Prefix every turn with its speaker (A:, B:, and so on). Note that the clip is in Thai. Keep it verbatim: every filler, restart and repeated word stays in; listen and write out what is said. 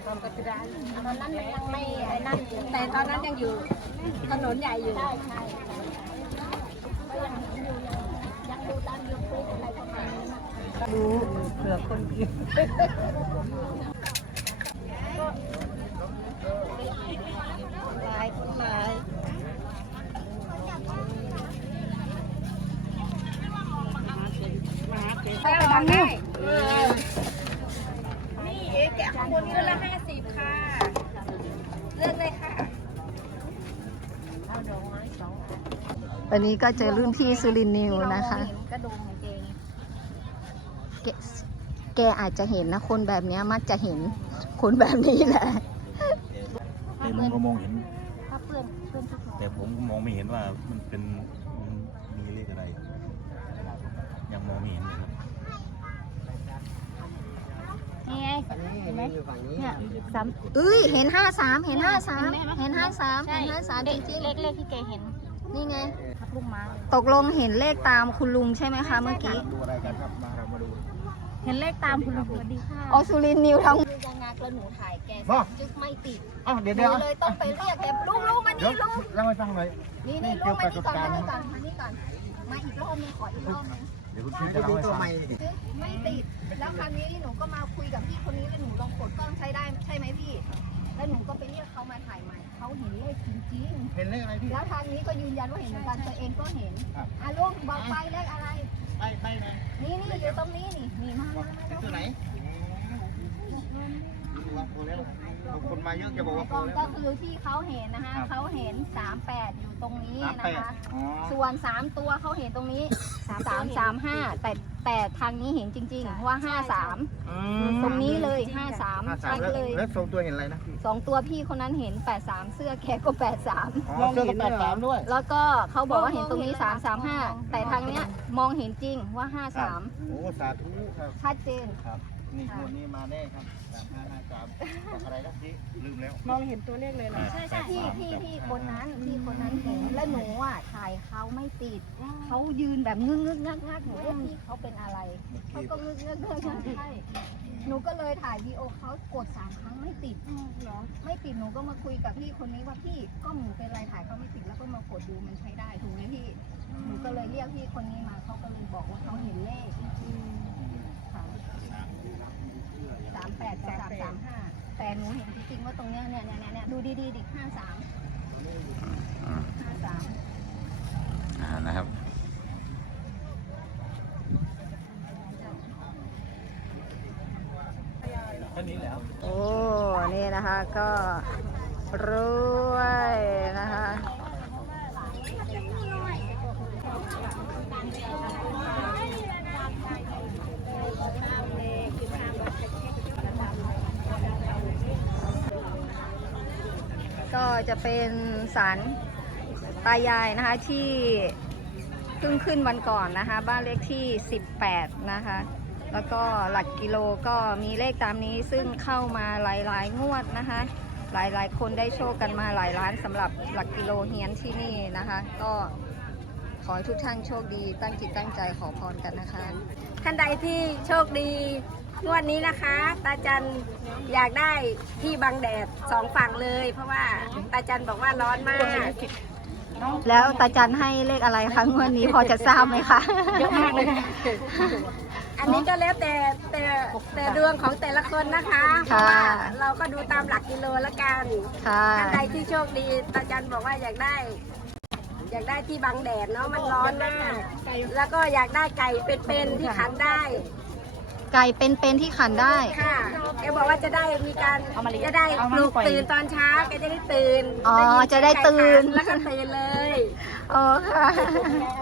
A: ตอนปัจจุบันตอนนั้นมันยังไม่ไอ้นั่นแต่ตอนนั้นยังอยู่ถนนใหญ่อยู่ใช่ใช่ก็ยังอยู่ยังดูตามยูทูบอะไรประมาณนี้
B: ดูเผื่อคนกินลายคนลาย
A: ไปลองได้นี่เอ๋แกะข้างบนนี้ละห้าสิบค่ะเลือกเลยค่ะเอาดอกไม้สองอัน
C: วันนี้ก็เจอรุ่นพี่สุรินทร์นิวนะคะ
A: กระดุมของเจง
C: แกแกอาจจะเห็นนะคนแบบนี้มักจะเห็นคนแบบนี้แหละ
D: แต่ผมก็มองเห็น
A: ถ้าเพื่อนเพื่อนทุกคน
D: แต่ผมมองไม่เห็นว่ามันเป็นมันมีเลขอะไร ยังมองไม่เห็นเลย
A: นี่ไงเห็นไหมเนี่ยซ้ำ
C: เอ้ยเห็นห้าสามเห็นห้าสามเห็นห้าสามเห็นห้าสามจริง
A: เลขเลขที่แกเห็น
C: ๆนี่ไง
A: ทับลูกไม้
C: ตกลงเห็นเลขตามคุณลุงใช่ไหมคะเมื่อกี้
D: ดูอะไรกันครับมาเรามาดู
A: เห็นเลขตามคุณลุงสวัสดีค่ะ
C: อ๋อสุรินทร์นิวทั้ง
A: คือยังงานกระหนูถ่ายแกจึ๊กไม่ติด
D: อ้าวเดี๋ยว
A: ห
D: เดี๋ยว
A: นูเลยต้องไปเรียกแกลุงลุงมา
D: เดี๋ยว
A: นี่ลุง
D: เล่าให้ฟังหน่อย
A: นี่นี่ลุงมานี่ก่อนมานี่ก่อนมานี่ก่อนมาอีกรอบนึงขออีกรอบนึง
D: เดี๋ยวคุณพี่จะเล่าให้ฟัง
A: จึ๊กไม่ติดแล้วคราวนี้หนูก็มาคุยกับพี่คนนี้แล้วหนูลองกดกล้องใช้ได้ใช่ไหมพี่แล้วหนูก็ไปเรียกเขามาถ่ายใหม่เขาเห็นเลขจริงๆ
D: เห็นเลขอะไรพี่
A: แล้วทางนี้ก็ยืนยันว่าเห็นเหมือนกันตัวเองก็เห็น
D: ครับ
A: อ่ะลุงบอกไปเลขอะไร
D: ไปไปไหน
A: นี่นี่อยู่ตรงนี้นี่นี่มามามา
D: ตัวไหนว่าพอแล้วคนมาเยอะจะบอกว่าพอแล้ว
A: ก็คือที่เขาเห็นนะคะเขาเห็นสามแปดอยู่ตรงนี้
D: สาม
A: นะ
D: แปด
A: คะ
D: อ๋อ
A: ส่วนสามตัวเขาเห็นตรงนี้สามสามห้าแต่แต่ทางนี้เห็นจริงๆว่าห้าสามตรงนี้เลยห้าสาม
D: ห้าสา
A: ชั
D: ม
A: ด
D: แล้ว
A: เลย
D: แล้วสองตัวเห็นอะไรนะพี่
A: สองตัวพี่คนนั้นเห็นแปดสามเสื้อแกก็แปดสาม
D: อ๋อเสื้อกับแปดสามด้วย
A: แล้วก็เขาบอกว่าเห็นตรงนี้สามสามห้าแต่ทางเนี้ยมองเห็นจริงว่าห้าสาม
D: โอ้สาธุครับ
A: ชัดเจน
D: ครับนี่งวดนี้มาแน่ครับสามห้าห้าสามบอกอะไรนะพี่ลืมแล้ว
B: มองเห็นตัวเลขเลยนะ
A: ใช่ใช่พี่พี่พี่คนนั้นพี่คนนั้นเห็นแล้วหนูอ่ะถ่ายเขาไม่ติดเขายืนแบบงึกงึกงักงักหนูว่าพี่เขาเป็นอะไรเขาก็งึกงึกงักงักใช่หนูก็เลยถ่ายวีดีโอเขากดสามครั้งไม่ติดไม่ติดหนูก็มาคุยกับพี่คนนี้ว่าพี่กล้องหนูเป็นไรถ่ายเขาไม่ติดแล้วก็มากดดูมันใช้ได้ถูกไหมพี่หนูก็เลยเรียกพี่คนนี้มาเขาก็เลยบอกว่าเขาเห็นเลขค่ะสามแปดกับสามสามห้าแต่หนูเห็นจริงๆว่าตรงเนี้ยเนี่ยเนี่ยเนี่ยดูดีๆดิห้าสามห้าสาม
D: อ่านะครับ
C: โอ้ นี่นะคะก็รวยนะคะ ก็จะเป็นศาลตายายนะคะที่เพิ่งขึ้นวันก่อนนะคะ บ้านเลขที่สิบแปดนะคะ แล้วก็หลักกิโลก็มีเลขตามนี้ซึ่งเข้ามาหลายๆงวดนะคะ หลายๆคนได้โชคกันมาหลายล้านสำหรับหลักกิโลเฮียนที่นี่นะคะ ก็ขอให้ทุกท่านโชคดีตั้งจิตตั้งใจขอพรกันนะคะ
E: ท่านใดที่โชคดีงวดนี้นะคะ ตาจันอยากได้ที่บังแดดสองฝั่งเลย เพราะว่าตาจันบอกว่าร้อนมาก
C: แล้วตาจันให้เลขอะไรคะงวดนี้พอจะทราบไหมคะ
E: เยอะมากเลยค่ะอันนี้ก็แล้วแต่แต่แต่ดวงของแต่ละคนนะคะเพราะว่าเราก็ดูตามหลักกิโลละกัน
C: ค่ะ
E: ท่านใดที่โชคดีตาจันบอกว่าอยากได้ อยากได้ที่บังแดดเนาะมันร้อนมากแล้วก็อยากได้ไก่เป็นๆที่ขันได้
C: ไก่เป็นๆที่ขันได้
E: ค่ะแกบอกว่าจะได้มีการจะได้ปลุกตื่นตอนเช้าแกจะได้ตื่น
C: อ๋อจะได้ตื่น
E: แล้วก็ตื่นเลย
C: อ๋อค่ะ